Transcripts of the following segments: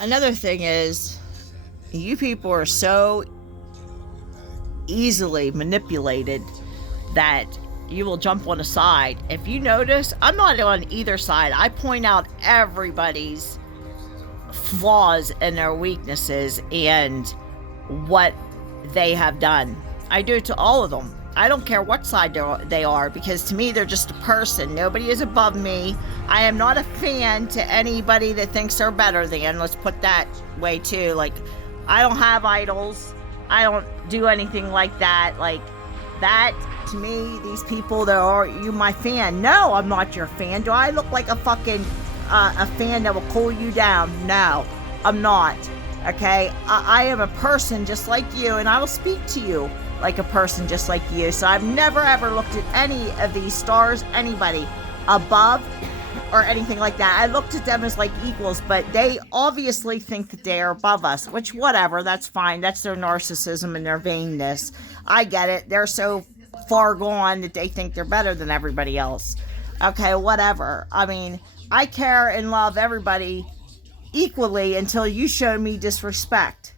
Another thing is, you people are so easily manipulated that you will jump on a side. If you notice, I'm not on either side. I point out everybody's flaws and their weaknesses and what they have done. I do it to all of them. I don't care what side they are, because to me, they're just a person. Nobody is above me. I am not a fan to anybody that thinks they're better than. Let's put that way too. Like, I don't have idols. I don't do anything like that. Like, that, to me, these people that are, you my fan? No, I'm not your fan. Do I look like a fucking a fan that will cool you down? No, I'm not. Okay, I am a person just like you, and I will speak to you like a person just like you. So I've never ever looked at any of these stars, anybody above or anything like that. I looked at them as like equals, but they obviously think that they are above us, which whatever, that's fine. That's their narcissism and their vainness. I get it. They're so far gone that they think they're better than everybody else. Okay, whatever. I mean, I care and love everybody equally until you show me disrespect.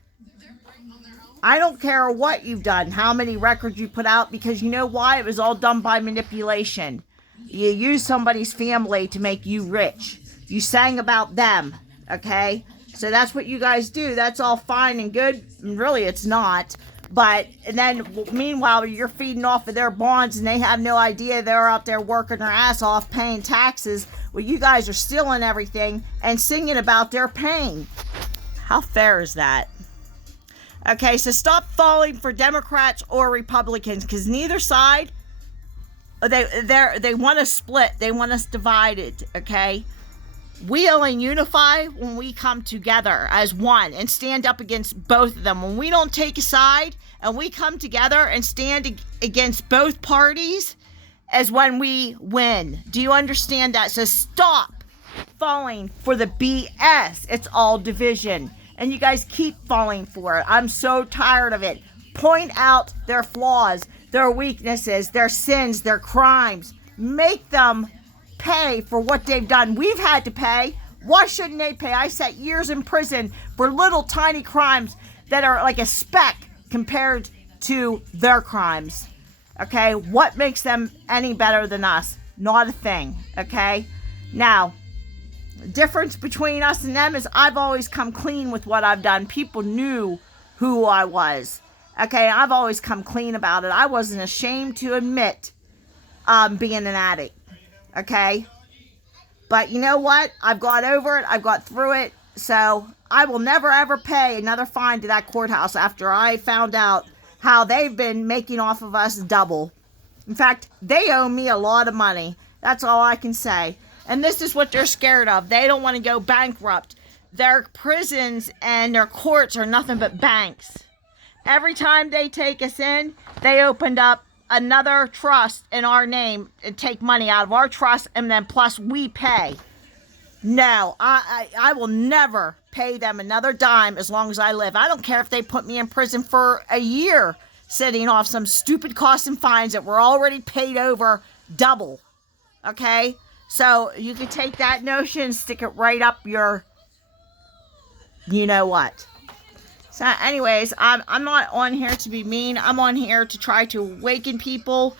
I don't care what you've done, how many records you put out, because you know why? It was all done by manipulation. You used somebody's family to make you rich. You sang about them, okay? So that's what you guys do. That's all fine and good. Really, it's not. But, and then, meanwhile, you're feeding off of their bonds, and they have no idea they're out there working their ass off, paying taxes. Well, you guys are stealing everything and singing about their pain. How fair is that? Okay, so stop falling for Democrats or Republicans, because neither side, they want us split. They want us divided, okay? We only unify when we come together as one and stand up against both of them. When we don't take a side and we come together and stand against both parties, as when we win. Do you understand that? So stop falling for the BS. It's all division. And you guys keep falling for it. I'm so tired of it. Point out their flaws, their weaknesses, their sins, their crimes. Make them pay for what they've done. We've had to pay. Why shouldn't they pay? I sat years in prison for little tiny crimes that are like a speck compared to their crimes. Okay? What makes them any better than us? Not a thing. Okay? Now, the difference between us and them is I've always come clean with what I've done. People knew who I was. Okay? I've always come clean about it. I wasn't ashamed to admit being an addict. Okay? But you know what? I've got over it. I've got through it. So I will never ever pay another fine to that courthouse after I found out how they've been making off of us double. In fact, they owe me a lot of money. That's all I can say. And this is what they're scared of. They don't want to go bankrupt. Their prisons and their courts are nothing but banks. Every time they take us in, they opened up another trust in our name and take money out of our trust, and then plus we pay. No, I will never pay them another dime as long as I live. I don't care if they put me in prison for a year sitting off some stupid costs and fines that were already paid over double. Okay? So you can take that notion and stick it right up your you know what. So anyways, I'm not on here to be mean. I'm on here to try to awaken people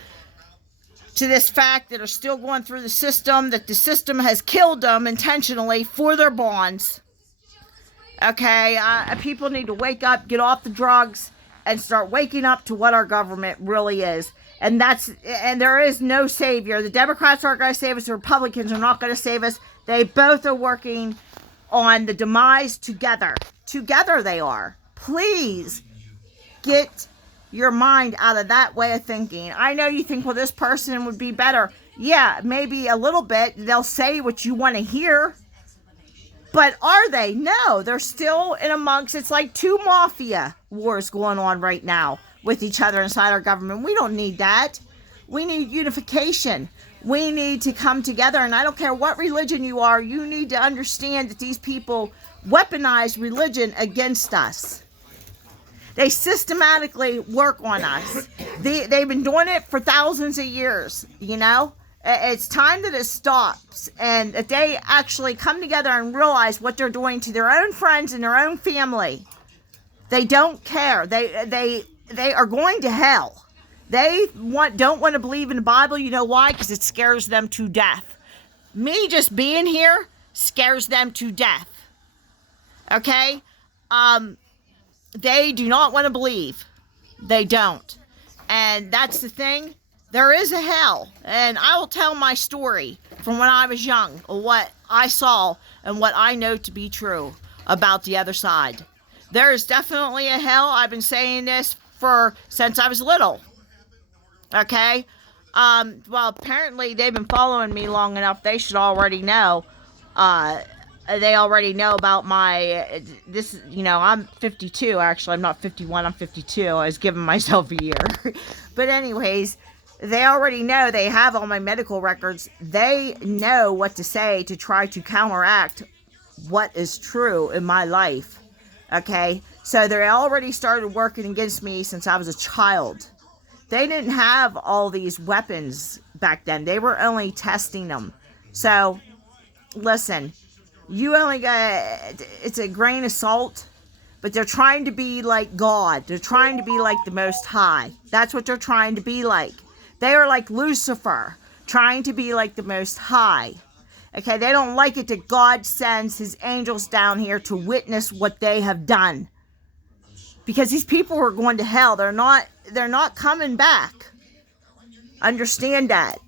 to this fact that are still going through the system, that the system has killed them intentionally for their bonds. Okay, people need to wake up, get off the drugs, and start waking up to what our government really is. And there is no savior. The Democrats aren't going to save us. The Republicans are not going to save us. They both are working on the demise together. Together they are. Please get your mind out of that way of thinking. I know you think, well, this person would be better. Yeah, maybe a little bit. They'll say what you want to hear. But are they? No, they're still in amongst. It's like two mafia wars going on right now with each other inside our government. We don't need that. We need unification. We need to come together. And I don't care what religion you are. You need to understand that these people weaponize religion against us. They systematically work on us. They've been doing it for thousands of years, you know? It's time that it stops and that they actually come together and realize what they're doing to their own friends and their own family. They don't care. They are going to hell. They don't want to believe in the Bible. You know why? Because it scares them to death. Me just being here scares them to death. Okay? They do not want to believe. They don't. And that's the thing. There is a hell. And I will tell my story from when I was young, what I saw and what I know to be true about the other side. There is definitely a hell. I've been saying this since I was little. Okay? Well, apparently they've been following me long enough. They should already know. They already know about I'm 52, actually. I'm not 51, I'm 52. I was giving myself a year. But anyways, they already know. They have all my medical records. They know what to say to try to counteract what is true in my life. Okay? So they already started working against me since I was a child. They didn't have all these weapons back then. They were only testing them. So, listen. You only got, it's a grain of salt, but they're trying to be like God. They're trying to be like the Most High. That's what they're trying to be like. They are like Lucifer, trying to be like the Most High. Okay, they don't like it that God sends his angels down here to witness what they have done. Because these people are going to hell. They're not coming back. Understand that.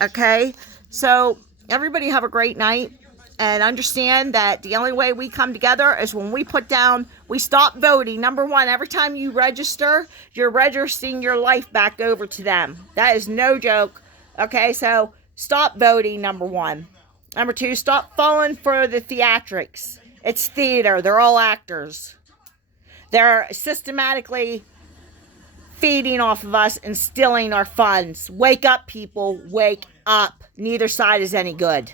Okay? So, everybody have a great night. And understand that the only way we come together is when we stop voting. Number one, every time you register, you're registering your life back over to them. That is no joke. Okay, so stop voting, number one. Number two, stop falling for the theatrics. It's theater. They're all actors. They're systematically feeding off of us and stealing our funds. Wake up, people. Wake up. Neither side is any good.